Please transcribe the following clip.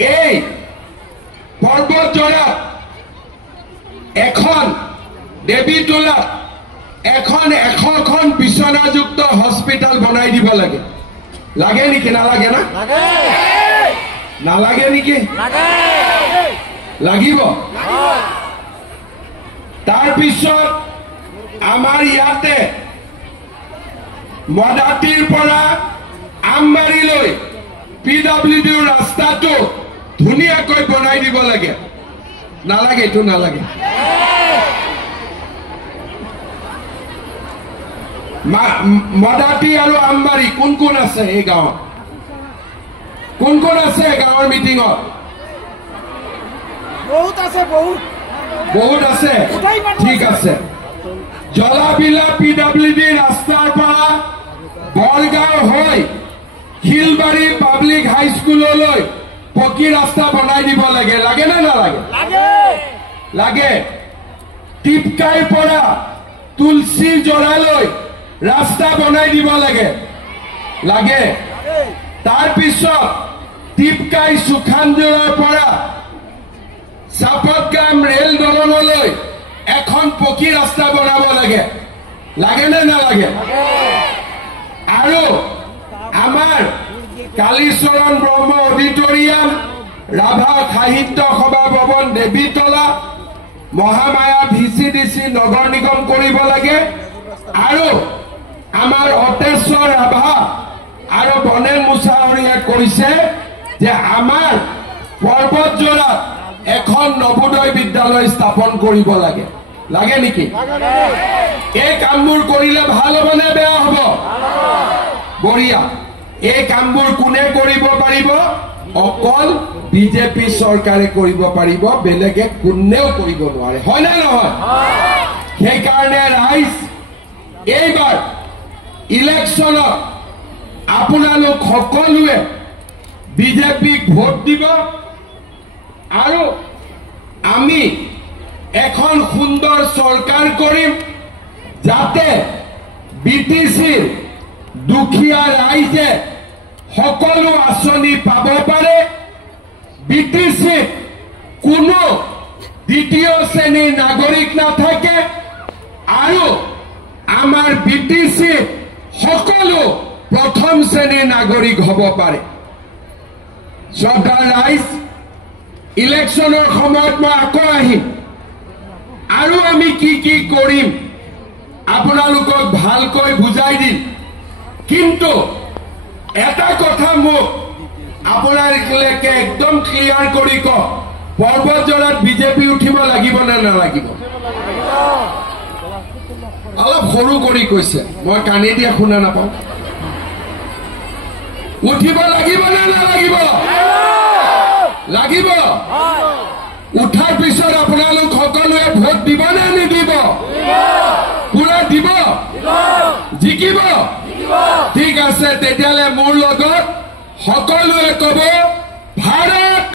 এই পৰ্বতজৰা এখন দেৱীতোলা এখন 100খন বিছনাযুক্ত হস্পিটাল বনাই দিব লাগে লাগে নেকি নালাগে না নালাগে নেকি লাগিব তাৰ পিছত আমাৰ ইয়াতে মদাতিৰ পৰা আমবাৰীলৈ পিডব্লিউডিৰ ৰাস্তাটো ধুনীয়াকৈ বনাই দিব লাগে নালাগে এইটো নালাগে মদাতি আৰু আমবাৰী কোন কোন আছে এই গাঁৱত কোন কোন আছে গাঁৱৰ মিটিঙত বহুত আছে ঠিক আছে জলাবিলা পিডব্লিউডি ৰাস্তাৰ পৰা বৰগাঁও হৈ শিলবাৰী পাব্লিক হাইস্কুললৈ পকী ৰাস্তা বনাই দিব লাগে লাগে না নালাগে লাগে টিপকাইৰ পৰা তুলসী জৰালৈ ৰাস্তা বনাই দিব লাগে লাগে তাৰ পিছত টিপকাই সুখানজোৰাৰ পৰা চাপতগাম ৰেল দলঙলৈ এখন পকী ৰাস্তা বনাব লাগে লাগে না নালাগে আৰু আমাৰ কালীচৰণ ব্ৰহ্ম অডিটৰিয়াম ৰাভা সাহিত্য সভা ভৱন দেৱীতলা মহামায়া ভিচিডিচি নগৰ নিগম কৰিব লাগে আৰু আমাৰ অতেশ্বৰ ৰাভা আৰু বনেন মুছাহাৰীয়ে কৈছে যে আমাৰ পৰ্বতজোৰাত এখন নবোদয় বিদ্যালয় স্থাপন কৰিব লাগে লাগে নেকি এই কামবোৰ কৰিলে ভাল হ'ব নে বেয়া হ'ব বঢ়িয়া এই কামবোৰ কোনে কৰিব পাৰিব অকল বিজেপি চৰকাৰে কৰিব পাৰিব বেলেগে কোনেও কৰিব নোৱাৰে হয় না নহয় সেইকাৰণে ৰাইজ এইবাৰ ইলেকশ্যনত আপোনালোক সকলোৱে বিজেপিক ভোট দিব আৰু আমি এখন সুন্দৰ চৰকাৰ কৰিম যাতে বিটিচিৰ দুখীয়া ৰাইজে সকলো আঁচনি পাব পাৰে বিটিচিত কোনো দ্বিতীয় শ্ৰেণীৰ নাগৰিক নাথাকে আৰু আমাৰ বিটিচিত সকলো প্ৰথম শ্ৰেণীৰ নাগৰিক হ'ব পাৰে চৰকাৰ ৰাইজ ইলেকশ্যনৰ সময়ত মই আকৌ আহিম আৰু আমি কি কি কৰিম আপোনালোকক ভালকৈ বুজাই দিম কিন্তু এটা কথা মোক আপোনালোকে একদম ক্লিয়াৰ কৰি কওক পৰ্বতজোৰাত বিজেপি উঠিব লাগিব নে নালাগিব অলপ সৰু কৰি কৈছে মই কাণে দিয়া শুনা নাপাওঁ উঠিব লাগিব নে নালাগিব লাগিব উঠাৰ পিছত আপোনালোক সকলোৱে ভোট দিব নে নিদিব পুৰা দিব জিকিব ঠিক আছে তেতিয়াহ'লে মোৰ লগত সকলোৱে ক'ব ভাৰত